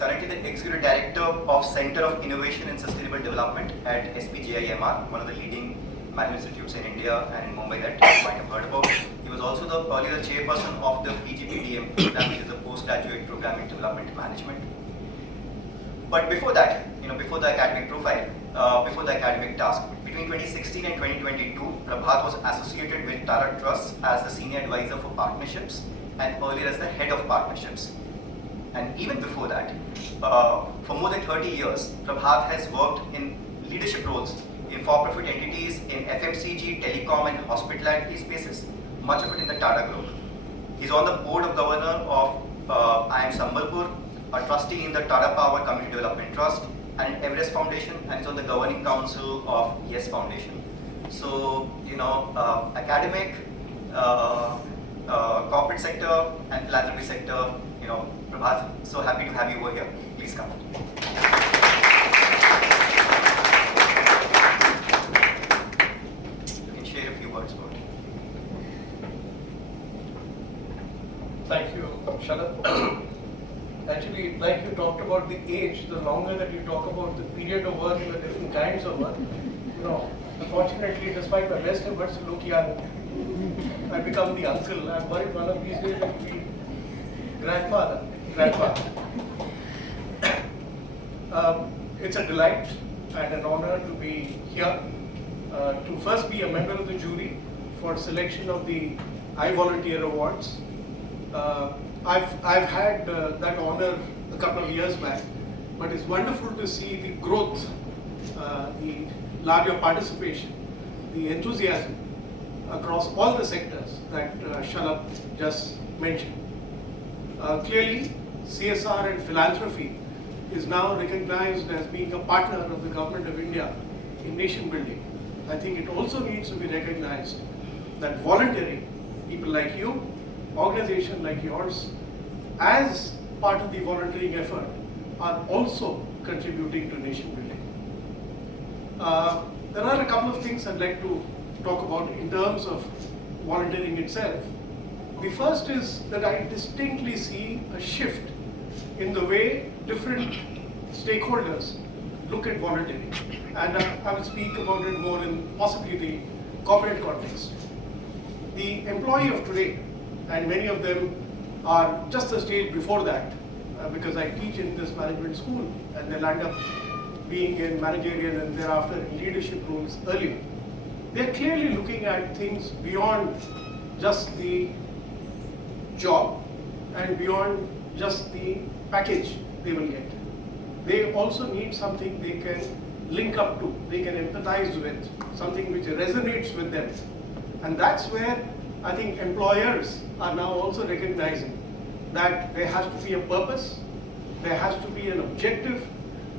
currently the Executive Director of Center of Innovation and Sustainable Development at SPJIMR, one of the leading management institutes in India and in Mumbai that you might have heard about. He was also the earlier chairperson of the PGPDM program, which is a postgraduate program in development management. But before that, before the academic profile, before the academic task, between 2016 and 2022, Prabhat was associated with Tara Trusts as the senior advisor for partnerships and earlier as the head of partnerships. And even before that, for more than 30 years, Prabhat has worked in leadership roles in for-profit entities in FMCG, telecom and hospitality spaces, much of it in the Tata Group. He's on the board of governor of IIM Sambalpur, a trustee in the Tata Power Community Development Trust and Everest Foundation, and is on the governing council of Yes Foundation. So, academic, corporate sector and philanthropy sector, Prabhat, so happy to have you over here. Please come. You can share a few words about it. Thank you, Shalab. Actually, like you talked about the age, the longer that you talk about the period of work and the different kinds of work, unfortunately, despite my best efforts to look young, I become the uncle. I'm worried one of these days I'll be grandfather. It's a delight and an honor to be here, to first be a member of the jury for selection of the iVolunteer Awards. I've had that honor a couple of years back, but it's wonderful to see the growth, the larger participation, the enthusiasm across all the sectors that Shalab just mentioned. Clearly, CSR and philanthropy is now recognized as being a partner of the Government of India in nation building. I think it also needs to be recognized that volunteering, people like you, organization like yours, as part of the volunteering effort, are also contributing to nation building. There are a couple of things I'd like to talk about in terms of volunteering itself. The first is that I distinctly see a shift in the way different stakeholders look at volunteering. And I will speak about it more in possibly the corporate context. The employee of today, and many of them are just a stage before that, because I teach in this management school, and they'll end up being in managerial and thereafter in leadership roles earlier. They're clearly looking at things beyond just the job and beyond just the package they will get. They also need something they can link up to, they can empathize with, something which resonates with them. And that's where I think employers are now also recognizing that there has to be a purpose, there has to be an objective,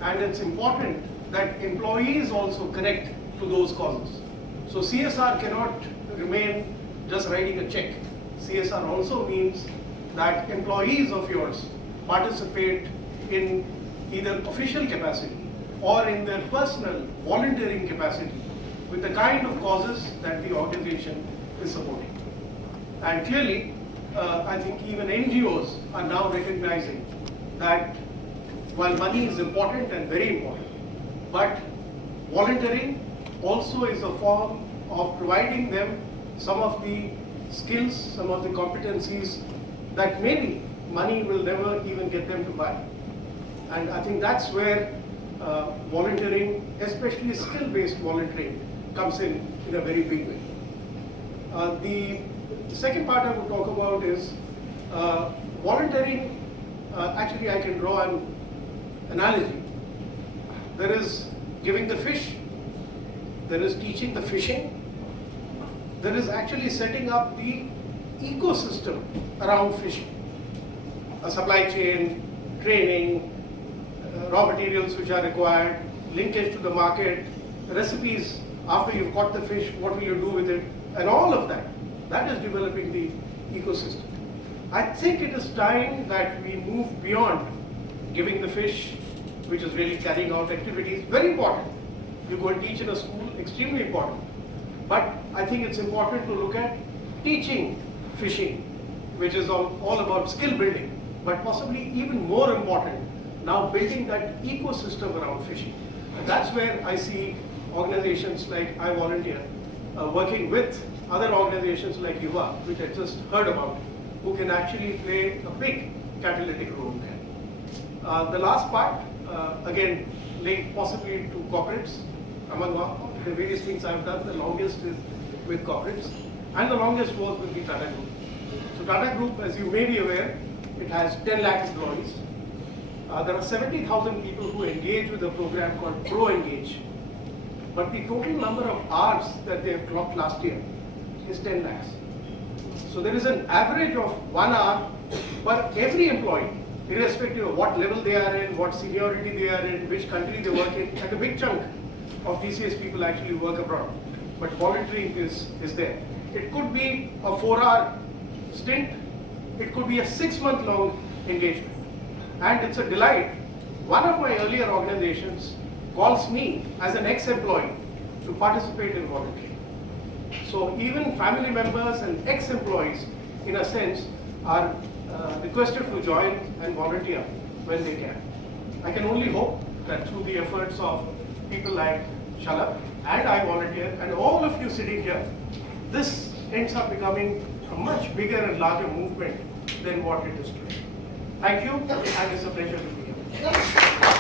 and it's important that employees also connect to those causes. So CSR cannot remain just writing a check. CSR also means that employees of yours participate in either official capacity or in their personal volunteering capacity with the kind of causes that the organization is supporting. And clearly, I think even NGOs are now recognizing that while money is important and very important, but volunteering also is a form of providing them some of the skills, some of the competencies that maybe money will never even get them to buy. And I think that's where volunteering, especially skill-based volunteering, comes in a very big way. The second part I would talk about is volunteering. Actually, I can draw an analogy. There is giving the fish, there is teaching the fishing, there is actually setting up the ecosystem around fishing. A supply chain, training, raw materials which are required, linkage to the market, recipes after you've caught the fish, what will you do with it, and all of that. That is developing the ecosystem. I think it is time that we move beyond giving the fish, which is really carrying out activities, very important. You go and teach in a school, extremely important. But I think it's important to look at teaching fishing, which is all about skill building, but possibly even more important, now building that ecosystem around fishing. And that's where I see organizations like iVolunteer working with other organizations like Yuva, which I just heard about, who can actually play a big catalytic role there. The last part, again, linked possibly to corporates. Among the various things I've done, the longest is with corporates, and the longest was with the Tata Group. So Tata Group, as you may be aware, it has 10 lakh employees. There are 70,000 people who engage with a program called Pro Engage. But the total number of hours that they have clocked last year is 10 lakhs. So there is an average of 1 hour per every employee, irrespective of what level they are in, what seniority they are in, which country they work in, and a big chunk of TCS people actually work abroad. But volunteering is there. It could be a 4-hour stint, it could be a 6-month-long engagement. And it's a delight. One of my earlier organizations calls me as an ex-employee to participate in volunteering. So even family members and ex-employees, in a sense, are requested to join and volunteer when they can. I can only hope that through the efforts of people like Shalabh and iVolunteer and all of you sitting here, this ends up becoming a much bigger and larger movement than what it is today. Thank you, and it's a pleasure to be here.